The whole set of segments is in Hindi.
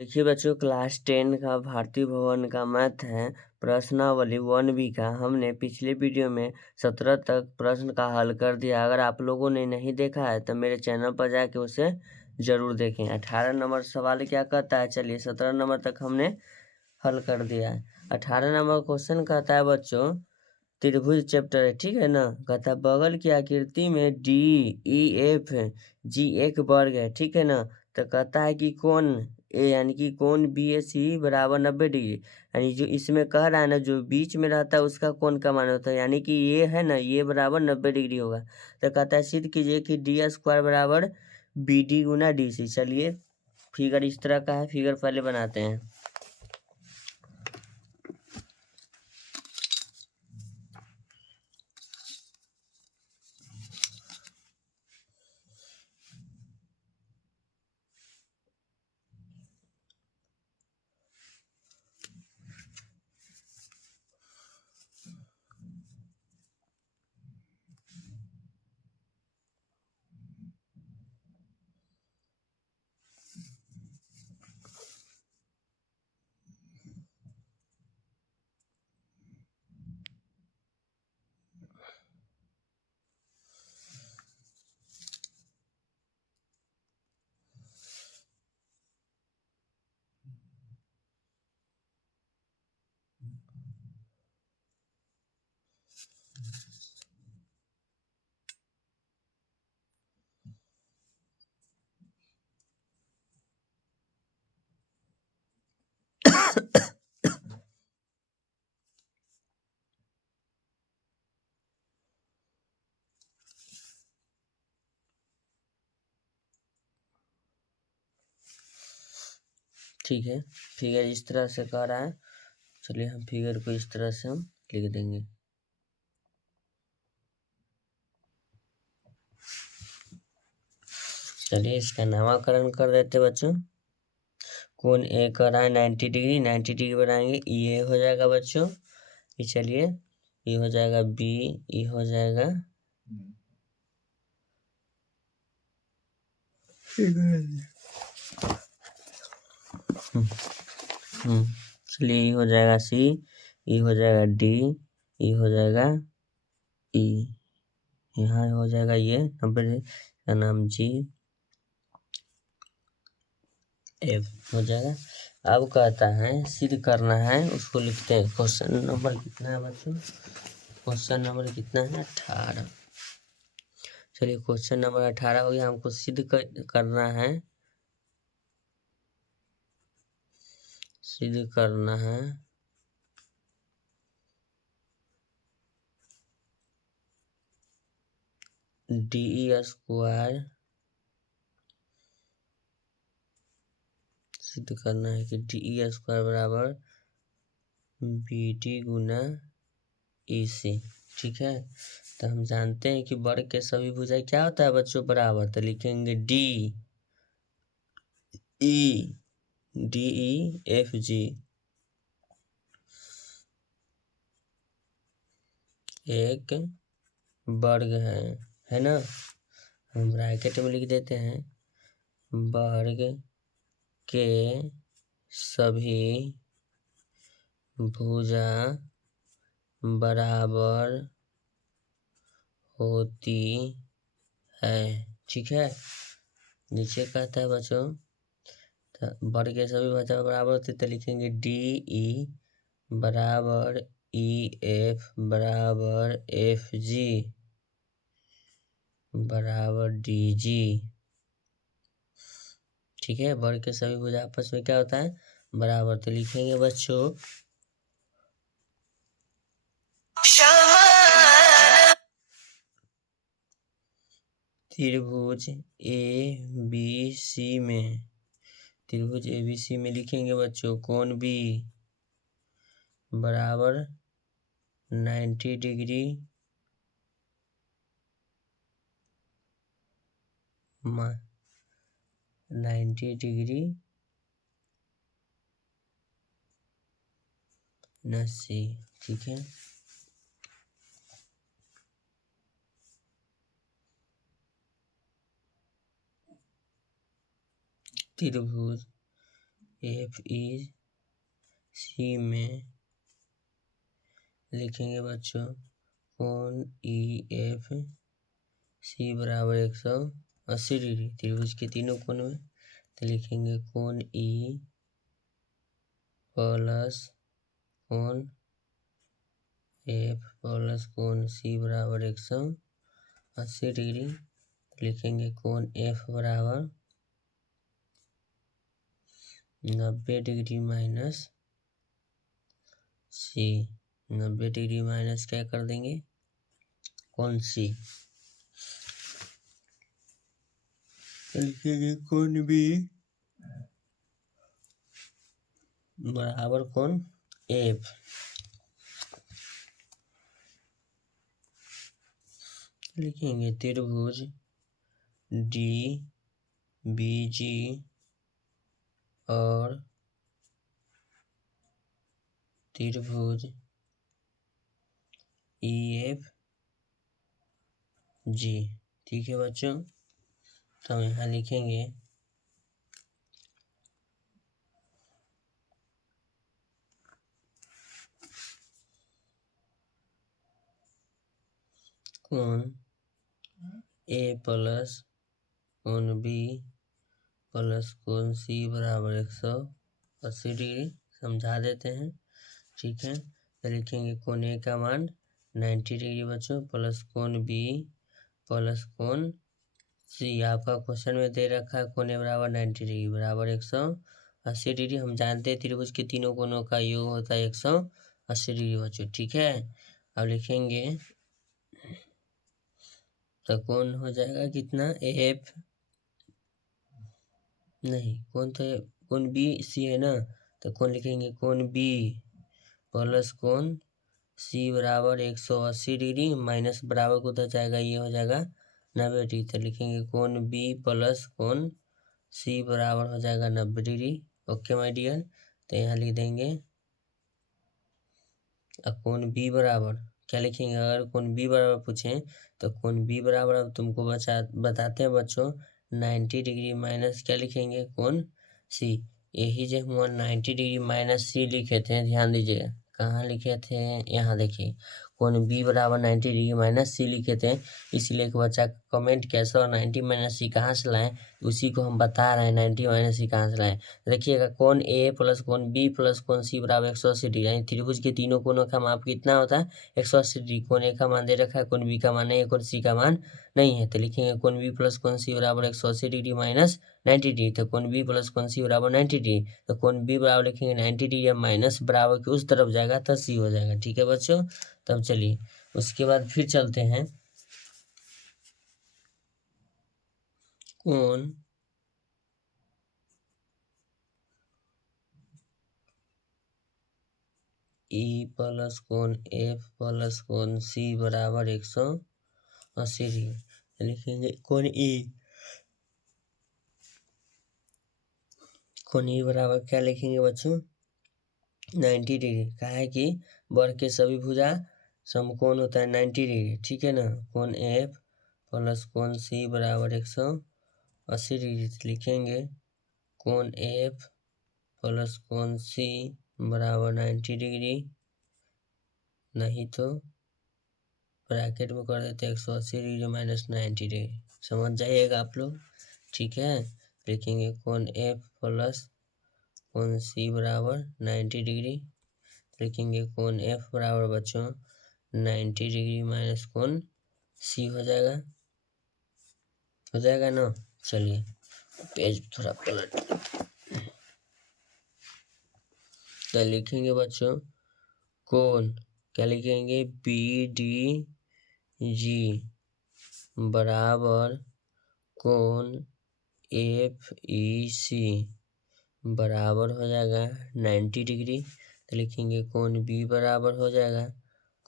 देखिए बच्चों, क्लास 10 का भारतीय भवन का मैथ है प्रश्नावली 1B का। हमने पिछले वीडियो में 17 तक प्रश्न का हल कर दिया। अगर आप लोगों ने नहीं देखा है तो मेरे चैनल पर जाके उसे जरूर देखें। 18 नंबर सवाल क्या कहता है, चलिए 17 नंबर तक हमने हल कर दिया है। 18 नंबर क्वेश्चन कहता है बच्चों, त्रिभुज चैप्टर है, ठीक है ना। कहता है बगल की आकृति में DEF G एक वर्ग है, ठीक है ना। तो कहता है कि कोण ए यानी कि कोण BAC बराबर 90 डिग्री। यानी जो इसमें कह रहा है ना, जो बीच में रहता है उसका कोण का मान होता है, यानी कि ये है ना, ये बराबर 90 डिग्री होगा। तो कहता है सिद्ध कीजिए कि D² बराबर BD गुना DC। चलिए फिगर इस तरह का है, फिगर पहले बनाते हैं। ठीक है, फिगर इस तरह से कह रहा है। चलिए हम फिगर को इस तरह से हम लिख देंगे। चलिए इसका नामकरण कर देते बच्चों। कोण ए कर रहा है 90 डिग्री, 90 डिग्री बनाएंगे, ये हो जाएगा बच्चों। ये चलिए ये हो जाएगा B, ये हो जाएगा चलिए ये हो जाएगा C, ये हो जाएगा D, ये हो जाएगा E, यहाँ हो जाएगा ये 90 का नाम G F हो जाएगा। अब कहता है सिद्ध करना है, उसको लिखते हैं। क्वेश्चन नंबर कितना है बच्चों? क्वेश्चन नंबर कितना है? 18। चलिए क्वेश्चन नंबर 18 हो गया। हमको सिद्ध करना है, सिद्ध करना है DE², सिद्ध करना है कि DE² बराबर BD गुना EC, ठीक है। तो हम जानते हैं कि वर्ग के सभी भुजाएं क्या होता है बच्चों? बराबर। तो लिखेंगे DEFG एक वर्ग है ना। हम ब्रैकेट में लिख देते हैं, वर्ग के सभी भुजा बराबर होती है, ठीक है। नीचे कहता है बच्चों, तो वर्ग के सभी भुजा बराबर होती है, तो लिखेंगे DE बराबर EF बराबर FG बराबर DG, ठीक है। वर्ग के सभी भुजा आपस में क्या होता है? बराबर। तो लिखेंगे बच्चों त्रिभुज ABC में, त्रिभुज ABC में लिखेंगे बच्चों कोण B बराबर 90 डिग्री 90 डिग्री C, ठीक है। त्रिभुज एफ ई सी में लिखेंगे बच्चों कोण ई एफ सी बराबर 180 डिग्री। त्रिभुज के तीनों कोण में तो लिखेंगे कोण ई प्लस कोण एफ प्लस कोण सी बराबर 180 डिग्री। लिखेंगे कोण एफ बराबर 90 डिग्री माइनस सी। 90 डिग्री माइनस क्या कर देंगे कोण सी। लिखेंगे कोण बी बराबर कोण एफ। लिखेंगे त्रिभुज डी बी जी और त्रिभुज ई एफ जी। ठीक है बच्चों, तो हम यहाँ लिखेंगे कोण ए प्लस कोण बी प्लस कोण सी बराबर 180 डिग्री। समझा देते हैं, ठीक है। तो लिखेंगे कोण ए का मान 90 डिग्री बच्चों प्लस कोण बी प्लस कोण सी। आपका क्वेश्चन में दे रखा है कोण ए बराबर 90 डिग्री बराबर 180 डिग्री। हम जानते हैं त्रिभुज के तीनों कोणों का योग होता है 180 डिग्री बच्चों, ठीक है। अब लिखेंगे तो कोण हो जाएगा कितना एफ नहीं कोण तो कोण बी सी है ना, तो कोण लिखेंगे कोण बी प्लस कोण सी बराबर 180 डिग्री माइनस बराबर को उधर जाएगा ये हो जाएगा 90 डिग्री। तो लिखेंगे कोण बी प्लस कोण सी बराबर हो जाएगा 90 डिग्री। ओके माय डियर, तो यहाँ लिख देंगे कोण बी बराबर क्या लिखेंगे। अगर कोण बी बराबर पूछें तो कोण बी बराबर अब तुमको बताते हैं बच्चों 90 डिग्री माइनस क्या लिखेंगे कोण सी। यही जो हम 90 डिग्री माइनस सी लिखे थे, ध्यान दीजिएगा कहाँ लिखे थे, यहाँ देखिए कोण बी बराबर 90 डिग्री माइनस सी लिखे थे। इसलिए एक बच्चा कमेंट किया सर 90 माइनस सी कहाँ से लाएं, उसी को हम बता रहे हैं 90 माइनस सी कहाँ से लाएं। देखिएगा कोण ए प्लस कोण बी प्लस कोण सी बराबर 180 डिग्री, यानी त्रिभुज के तीनों कोणों का माप कितना होता है 180 डिग्री। कोण ए का मान दे रखा है, कोण बी का मान नहीं है, कोण सी का मान नहीं है। तो लिखेंगे कोण बी प्लस कोण सी बराबर 180 डिग्री माइनस 90 डिग्री। तो कोण बी प्लस कोण सी बराबर 90 डिग्री, तो कोण बी बराबर लिखेंगे 90 डिग्री माइनस बराबर के उस तरफ जाएगा तो सी हो जाएगा। ठीक है बच्चों, तब चलिए उसके बाद फिर चलते हैं कोण ई प्लस कोण एफ प्लस कोण सी बराबर 180 डिग्री। लिखेंगे कोण ई बराबर क्या लिखेंगे बच्चों 90 डिग्री। कहा है कि वर्ग के सभी भुजा समकोण होता है 90 डिग्री, ठीक है ना। कोण एफ प्लस कोण सी बराबर 180 डिग्री। लिखेंगे कोण एफ प्लस कोण सी बराबर 90 डिग्री, नहीं तो ब्रैकेट में कर देते 180 डिग्री माइनस 90 डिग्री। समझ जाइएगा आप लोग, ठीक है। लिखेंगे कोण एफ प्लस कोण सी बराबर 90 डिग्री। लिखेंगे कोण एफ बराबर बच्चों 90 डिग्री माइनस कोण सी हो जाएगा ना। चलिए पेज थोड़ा पलट, तो लिखेंगे बच्चों कोण क्या लिखेंगे बी डी जी बराबर कोण एफ ई सी बराबर हो जाएगा 90 डिग्री। तो लिखेंगे कोण बी बराबर हो जाएगा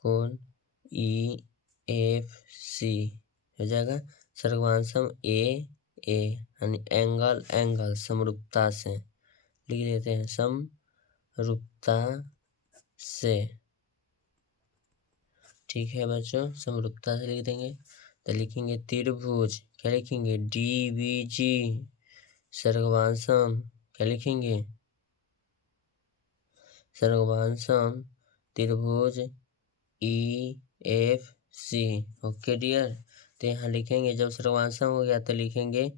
कोण ई एफ सी हो जाएगा सर्वांशम ए यानी एंगल समरूपता से लिख देते हैं समरूपता से। ठीक है बच्चों, समरूपता से लिख देंगे। तो लिखेंगे त्रिभुज क्या लिखेंगे डी बी जी सर्वांशम क्या लिखेंगे सर्वांशम त्रिभुज EFC। ओके डियर, तो यहाँ लिखेंगे, जब सर्वांशम हो गया तो लिखेंगे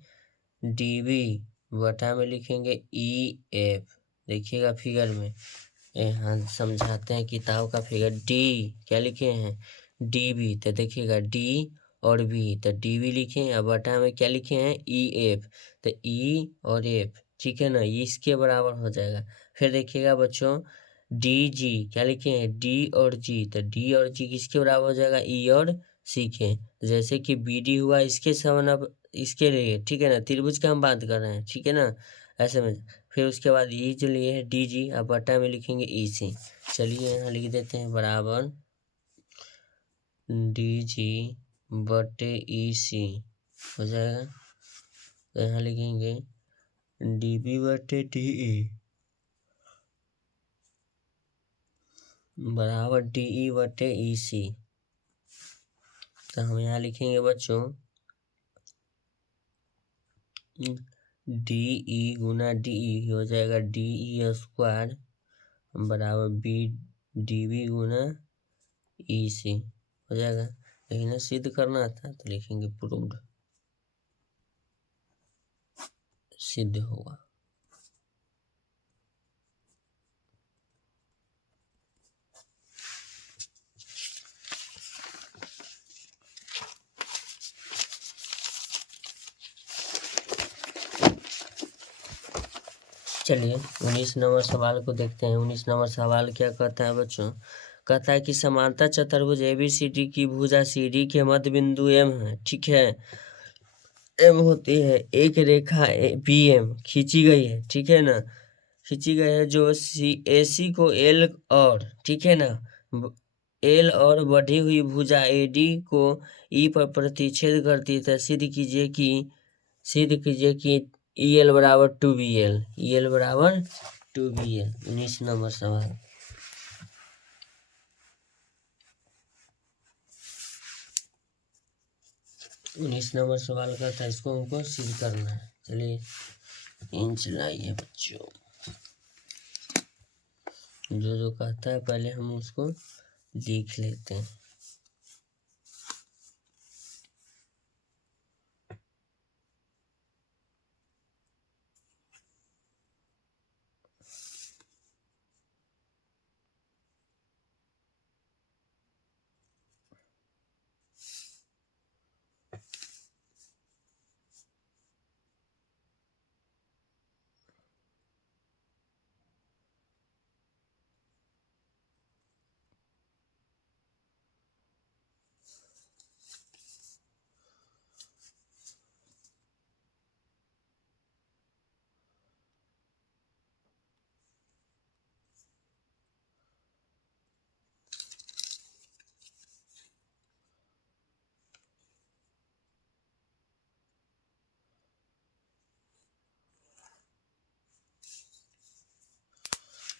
DB बटा में लिखेंगे EF। देखिएगा फिगर में, यहाँ समझाते हैं किताब का फिगर। डी क्या लिखे हैं, DB, तो देखिएगा D और B, तो DB लिखे और बटा में क्या लिखे हैं EF, तो E और F, ठीक है ना, ये इसके बराबर हो जाएगा। फिर देखिएगा बच्चों DG क्या लिखे हैं D और G, तो D और G किसके बराबर हो जाएगा E और C के। जैसे कि BD हुआ इसके समान, अब इसके लिए, ठीक है ना, त्रिभुज की हम बात कर रहे हैं, ठीक है ना, ऐसे में। फिर उसके बाद ये जो लिए है DG, अब बटा में लिखेंगे EC। चलिए यहाँ लिख देते हैं बराबर DG बटे EC हो जाएगा। तो यहाँ लिखेंगे DB बटे DE बराबर DE बटे EC। तो हम यहाँ लिखेंगे बच्चों DE गुना DE हो जाएगा DE स्क्वायर बराबर DB गुना EC हो जाएगा। लेकिन सिद्ध करना था तो लिखेंगे प्रूव्ड, सिद्ध होगा। चलिए 19 नंबर सवाल को देखते हैं। 19 नंबर सवाल क्या कहता है बच्चों, कहता है कि समांतर चतुर्भुज ABCD की भुजा CD के मध्य बिंदु M है, ठीक है। M होती है एक रेखा BM खींची गई है, ठीक है ना, खींची गई है जो AC को L और, ठीक है ना, L और बढ़ी हुई भुजा AD को E पर प्रतिच्छेद करती है। सिद्ध कीजिए कि EL बराबर 2BL, EL बराबर 2BL। 19 नंबर सवाल। 19 नंबर सवाल का था, इसको हमको सिद्ध करना है। चलिए इन चलाइए बच्चों, जो जो कहता है पहले हम उसको लिख लेते हैं।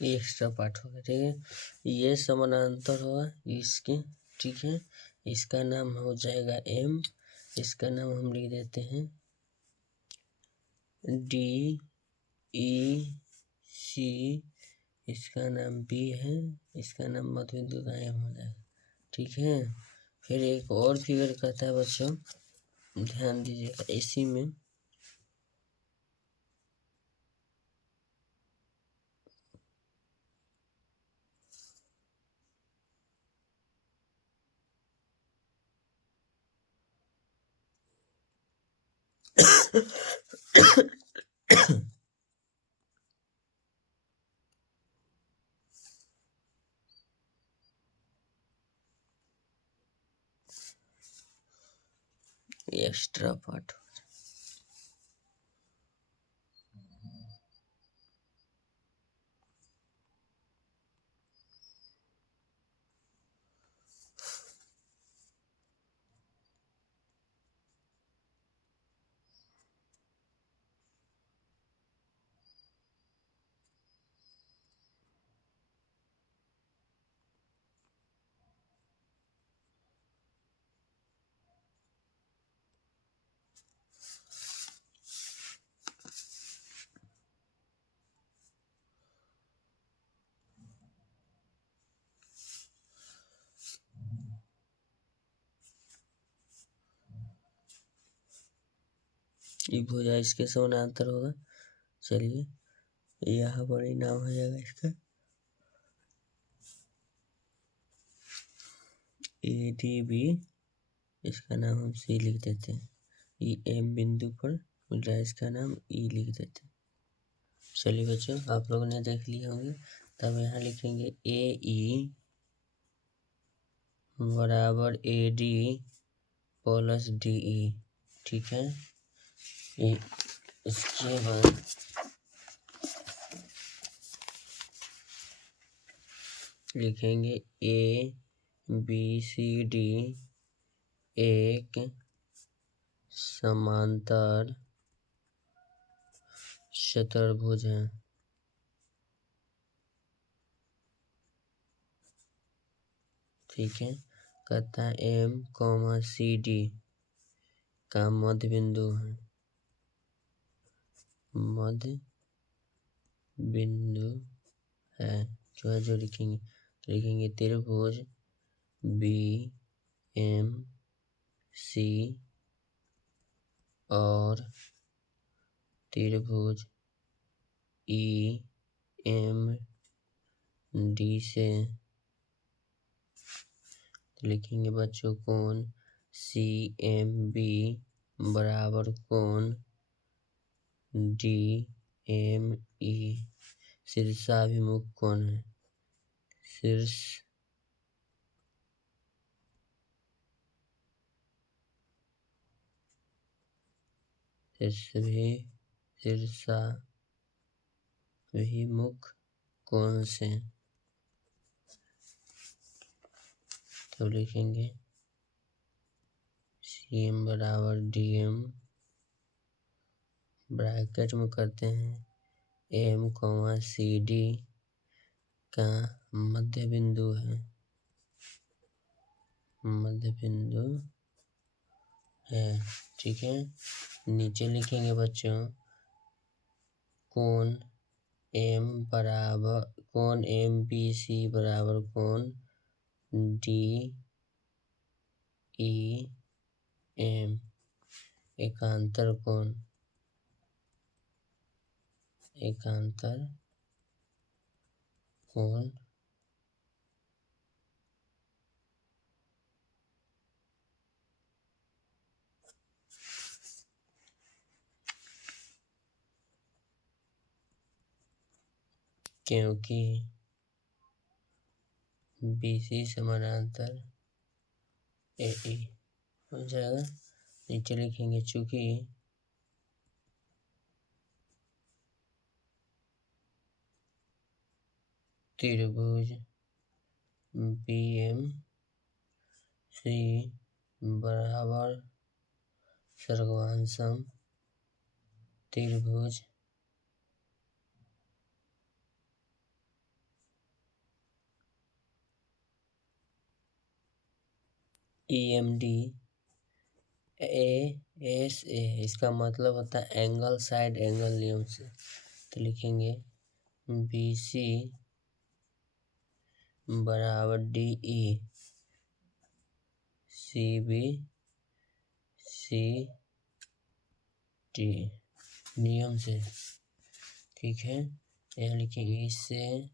ये एक्स्ट्रा पार्ट होगा, ठीक है। ये समानांतर होगा इसके, ठीक है, इसका नाम हो जाएगा M, इसका नाम हम लिख देते हैं DEC, इसका नाम B है, इसका नाम मध्य बिंदु का M हो जाएगा, ठीक है। फिर एक और फिगर कहता है बच्चों, ध्यान दीजिएगा, इसी में एक्स्ट्रा पार्ट। ई भुजा इसके समानांतर होगा। चलिए यह बड़ी नाम हो जाएगा इसका ADB, इसका नाम हम C लिख देते हैं। EM बिंदु पर मिल रहा है, इसका नाम E लिख देते हैं। चलिए बच्चों, आप लोगों ने देख लिए होंगे। तब यहाँ लिखेंगे AE बराबर AD प्लस DE। ठीक है, इसके बाद लिखेंगे ABCD एक समांतर चतुर्भुज है। ठीक है, कहता है M, CD का मध्य बिंदु है, मध्य बिंदु है जो लिखेंगे त्रिभुज BMC और त्रिभुज EMD से लिखेंगे बच्चों कोण CMB बराबर कोण DME शीर्षाभिमुख कोण है। शीर्षाभिमुख कोण से तो लिखेंगे CM बराबर DM ब्रैकेट में करते हैं M, CD का मध्य बिंदु है, ठीक है। नीचे लिखेंगे बच्चों कोण MBC बराबर कोण DEM एकांतर कोण क्योंकि BC समानांतर AE हो जाएगा। नीचे लिखेंगे चूंकि त्रिभुज BMC बराबर सर्वांशम त्रिभुज EMD ASA, इसका मतलब होता है एंगल साइड एंगल नियम से। तो लिखेंगे BC बराबर DE CB CD नियम से। ठीक है, यहाँ लिखेंगे इससे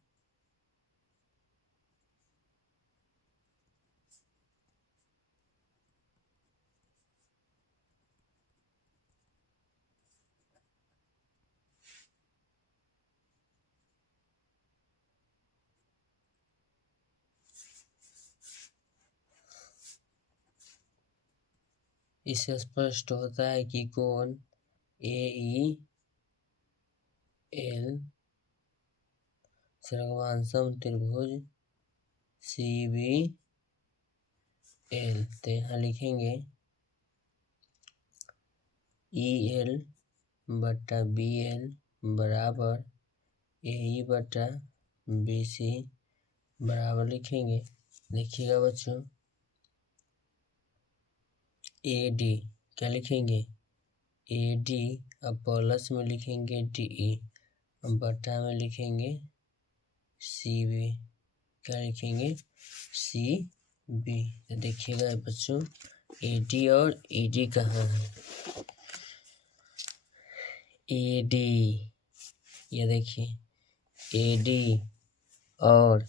इससे स्पष्ट होता है कि कोण AEL सर्वांशम त्रिभुज CBL। तो यहाँ लिखेंगे EL बटा BL बराबर AE बटा BC बराबर लिखेंगे। देखिएगा बच्चों AD क्या लिखेंगे AD, अब प्लस में लिखेंगे DE, अब बटा में लिखेंगे CB, क्या लिखेंगे CB। तो देखिएगा बच्चों AD और ED कहाँ है। ए डी, ये देखिए ए डी और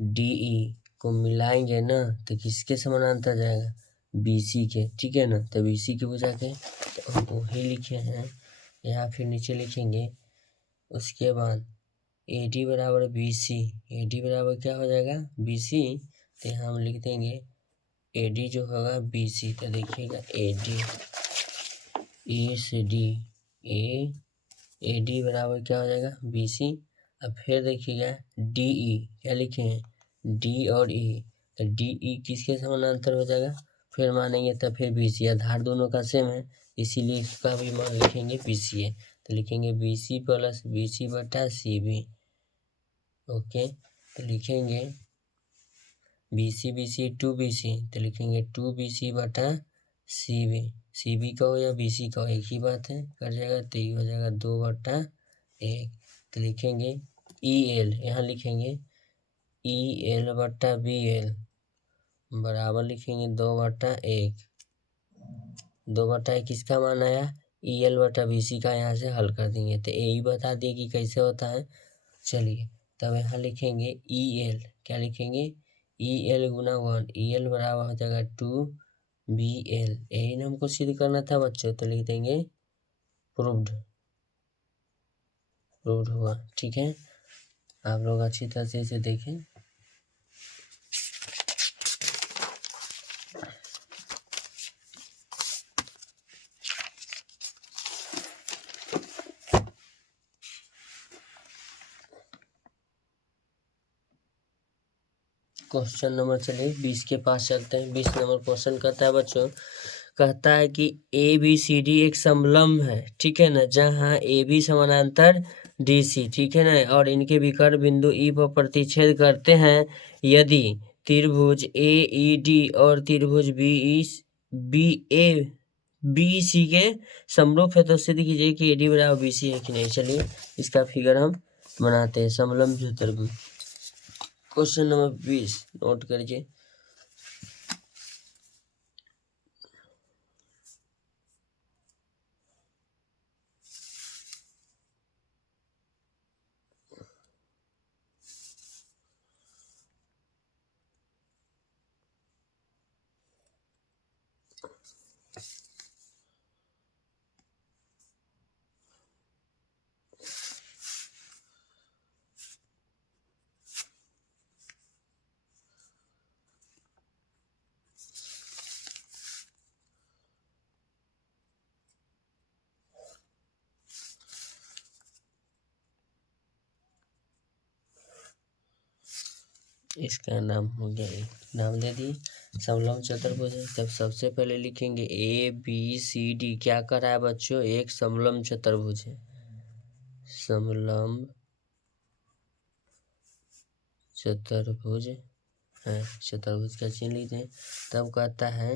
डी ई को मिलाएंगे ना तो किसके समानांतर जाएगा, बी सी के, ठीक है ना। तो बी सी की भुजा के तो हम वही लिखे हैं यहाँ, फिर नीचे लिखेंगे। उसके बाद ए डी बराबर बी सी, ए डी बराबर क्या हो जाएगा, बी सी। तो यहाँ हम लिख देंगे ए डी जो होगा बी सी। तो देखिएगा ए डी, ए से डी, ए डी बराबर क्या हो जाएगा, बी सी। अब फिर देखिएगा डी ई, क्या लिखे हैं, डी और ई। तो डी ई किसके समानांतर हो जाएगा, फिर मानेंगे तो फिर बी सी। आधार दोनों का सेम है, इसीलिए इसका भी मान लिखेंगे बी सी है। तो लिखेंगे B C plus B C बटा सी बी। ओके, तो लिखेंगे B C two B C, तो लिखेंगे टू बी सी बटा सी बी। सी बी का हो या बी सी का हो एक ही बात है, कर जाएगा तो ये हो जाएगा 2/1। तो लिखेंगे ई एल, यहाँ लिखेंगे ई एल बटा बी एल बराबर लिखेंगे 2/1। 2/1 किसका मान आया, ई एल बटा बी सी का। यहाँ से हल कर देंगे तो यही बता दिए कि कैसे होता है। चलिए तब यहाँ लिखेंगे ई एल, क्या लिखेंगे, ई एल गुना 1, ई एल बराबर हो जाएगा 2BL। यही ना हमको सिद्ध करना था बच्चों, तो लिख देंगे प्रूव्ड, प्रूव्ड हुआ। ठीक है, आप लोग अच्छी तरह से इसे देखें। क्वेश्चन नंबर, चलिए 20 के पास चलते हैं। 20 नंबर क्वेश्चन कहता है बच्चों, कहता है कि ए बी सी डी एक समलंब है, ठीक है ना, जहाँ ए बी समानांतर डी सी, ठीक है ना, और इनके विकर्ण बिंदु ई पर प्रतिच्छेद करते हैं। यदि त्रिभुज ए ई डी और त्रिभुज बी ए बी सी के समरूप है तो सिद्ध कीजिए कि ए डी बराबर बी सी है कि नहीं। चलिए इसका फिगर हम बनाते हैं, समलंब चतुर्भुज। क्वेश्चन नंबर 20 नोट करिए। इसका नाम हो गया, नाम दे दी समलंब चतुर्भुज है। तब सबसे पहले लिखेंगे ए बी सी डी क्या कर रहा है बच्चों, एक समलंब चतुर्भुज है, समलंब चतुर्भुज है। चतुर्भुज का चिन्ह लिखते हैं। तब कहता है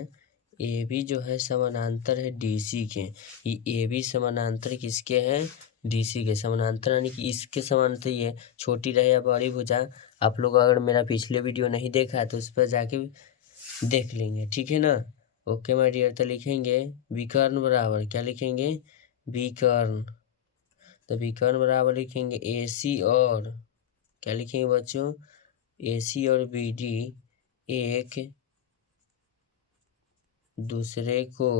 ए बी जो है समानांतर है डी सी के। ये ए बी समानांतर किसके है, डी सी के समानांतर, यानी कि इसके समानांतर ये छोटी रहे या बड़ी भुजा। आप लोग अगर मेरा पिछले वीडियो नहीं देखा है तो उस पर जाके देख लेंगे, ठीक है ना। ओके माय डियर, तो लिखेंगे विकर्ण बराबर, क्या लिखेंगे, विकर्ण। तो विकर्ण बराबर लिखेंगे ए सी और, क्या लिखेंगे बच्चों, ए सी और बी डी एक दूसरे को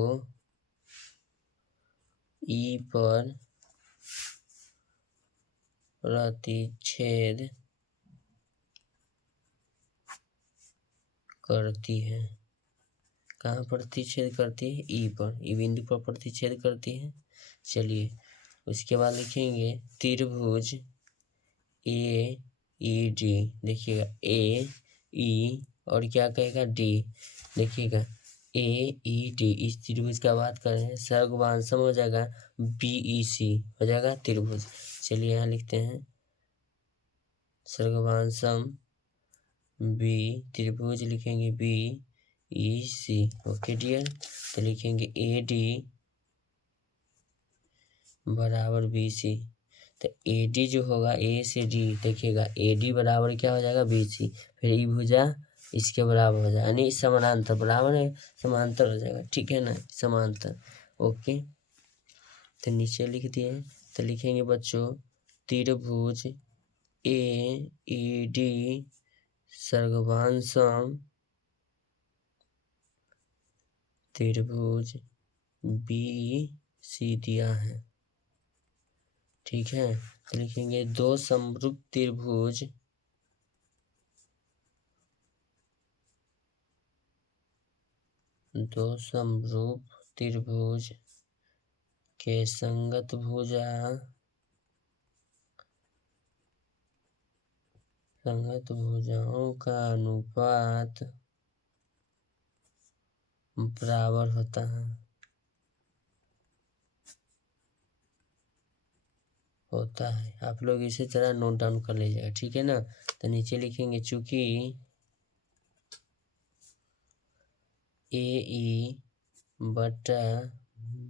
ई पर प्रतिच्छेद करती है। कहाँ प्रतिच्छेद करती है, ई पर, ई बिंदु पर प्रतिच्छेद करती है। चलिए उसके बाद लिखेंगे त्रिभुज ए ई डी, देखिएगा ए ई और क्या कहेगा डी, देखिएगा ए ई डी, इस त्रिभुज का बात कर रहे हैं। सर्गवांसम हो जाएगा बी ई सी, हो जाएगा त्रिभुज। चलिए यहाँ लिखते हैं सर्गवांसम बी, त्रिभुज लिखेंगे बी ई सी। ओके डियर, तो लिखेंगे ए डी बराबर बी सी। तो ए डी जो होगा ए से डी, देखिएगा ए डी बराबर क्या हो जाएगा, बी सी। फिर ई भुजा इसके बराबर हो जाएगा, यानी समानांतर, बराबर है समांतर हो जाएगा, ठीक है ना, समांतर। ओके, तो नीचे लिख दिए तो लिखेंगे बच्चों त्रिभुज AED सर्गवांशम त्रिभुज BEC दिया है। ठीक है, तो लिखेंगे दो समरूप त्रिभुज के संगत भुजाओं का अनुपात बराबर होता है। आप लोग इसे जरा नोट डाउन कर लीजिएगा, ठीक है ना। तो नीचे लिखेंगे चूंकि AE बटा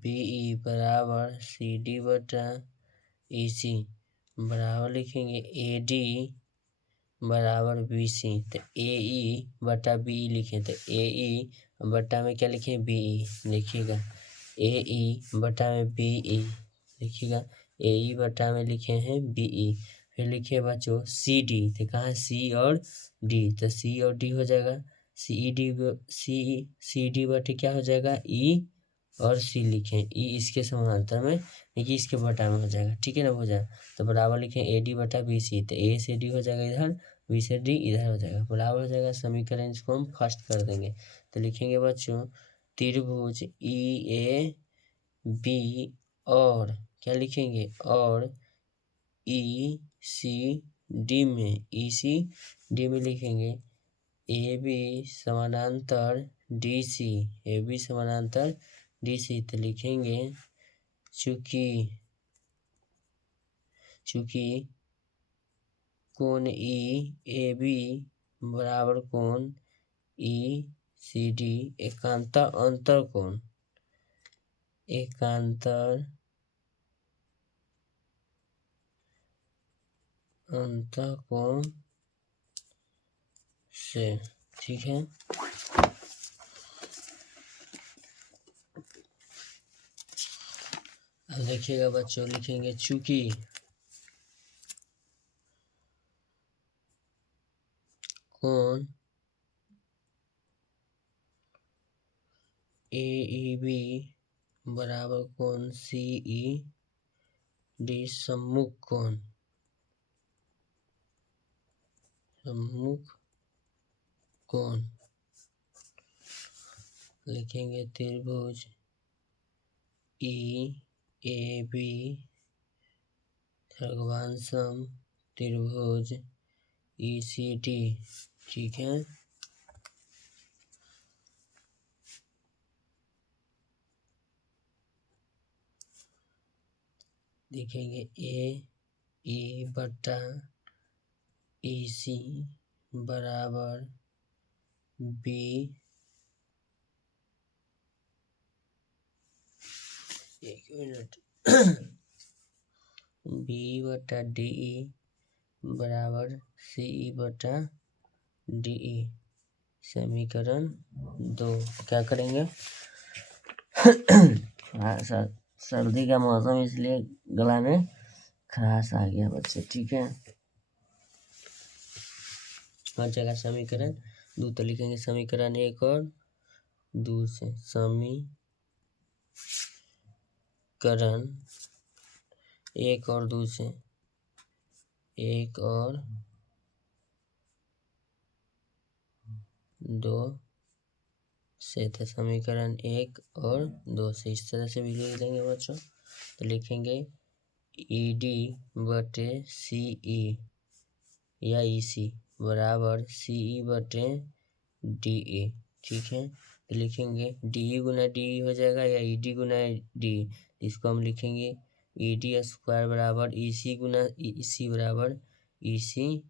BE बराबर CD बटा EC बराबर लिखेंगे AD बराबर BC। तो AE बटा BE लिखें, तो AE बटा में क्या लिखें BE लिखिएगा, AE बटा में BE लिखिएगा, AE बटा में लिखे हैं BE। फिर लिखिए बच्चों CD, तो कहाँ C और D, तो C और D हो जाएगा, CD बटे क्या हो जाएगा E और C लिखें, E इसके समानांतर में देखिए इसके बटा में हो जाएगा, ठीक है ना, हो जाएगा। तो बराबर लिखें AD बटा BC, तो A से D हो जाएगा इधर, B से D इधर हो जाएगा, बराबर हो जाएगा। समीकरण इसको हम फर्स्ट कर देंगे, तो लिखेंगे बच्चों त्रिभुज EAB और क्या लिखेंगे और ECD में लिखेंगे AB समानांतर DC, तो लिखेंगे चूंकि कोण EAB बराबर कोण ECD एकांतर अंतर कोण से, ठीक है। अब देखिएगा बच्चों, लिखेंगे चूंकि कोण AEB बराबर कोण CED सम्मुख कोण लिखेंगे त्रिभुज EAB सर्गवांशम त्रिभुज ECD, ठीक है। लिखेंगे AE बटा EC बराबर B B बटा DE बराबर CE बटा DE। समीकरण 2 क्या करेंगे सर्दी का मौसम इसलिए गला में खराश आ गया बच्चे, ठीक है। हर जगह समीकरण 2, तो लिखेंगे समीकरण 1 और 2 से समीकरण 1 और 2 से 1 और 2 से, तो समीकरण 1 और 2 से इस तरह से भी लिख देंगे बच्चों। तो लिखेंगे ED बटे CE या EC बराबर CE बटे DE, ठीक है। तो लिखेंगे DE गुना DE हो जाएगा या ED गुना DE, इसको हम लिखेंगे ED स्क्वायर बराबर EC गुना EC बराबर EC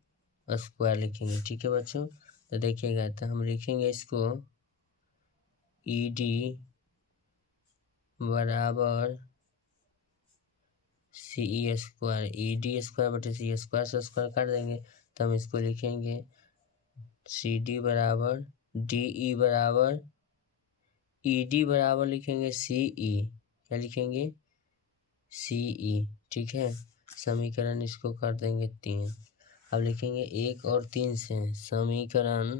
स्क्वायर लिखेंगे, ठीक है बच्चों। तो देखिएगा, तो हम लिखेंगे इसको ED बराबर CE स्क्वायर, ED स्क्वायर बटे CE स्क्वायर से स्क्वायर कर देंगे, तो हम इसको लिखेंगे CD बराबर DE बराबर ED बराबर लिखेंगे CE, क्या लिखेंगे CE, ठीक है। समीकरण इसको कर देंगे 3। अब लिखेंगे 1 और 3 से समीकरण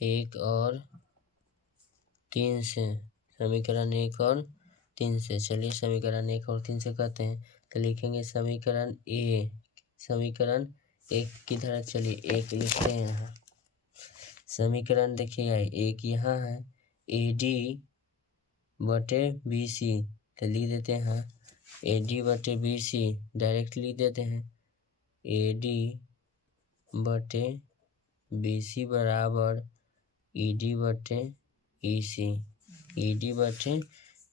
1 और 3 से समीकरण 1 और 3 से चलिए समीकरण 1 और 3 से करते हैं। तो लिखेंगे समीकरण 1 किधर है, चलिए 1 लिखते हैं यहाँ। समीकरण देखिएगा 1 यहाँ है, AD बटे BC, तो लिख देते हैं AD बटे BC, डायरेक्ट लिख देते हैं AD बटे BC बराबर ED बटे EC, ED बटे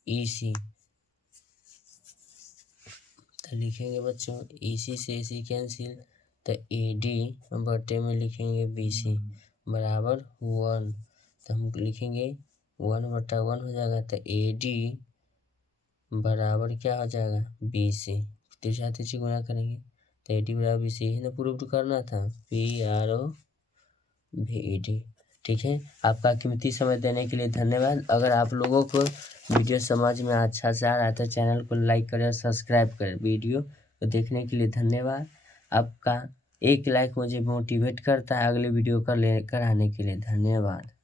EC। तो लिखेंगे बच्चों EC से EC कैंसिल, तो AD बटे में लिखेंगे BC बराबर 1, तो हम लिखेंगे 1/1 हो जाएगा। तो AD बराबर क्या हो जाएगा BC, तीसरा तीसरी गुना करेंगे तो AD बराबर BC ही ना प्रूव करना था, PROVED। ठीक है, आपका कीमती समय देने के लिए धन्यवाद। अगर आप लोगों को वीडियो समझ में अच्छा से आ रहा है तो चैनल को लाइक करें, सब्सक्राइब करें। वीडियो को देखने के लिए धन्यवाद। आपका एक लाइक मुझे मोटिवेट करता है अगले वीडियो कराने के लिए। धन्यवाद।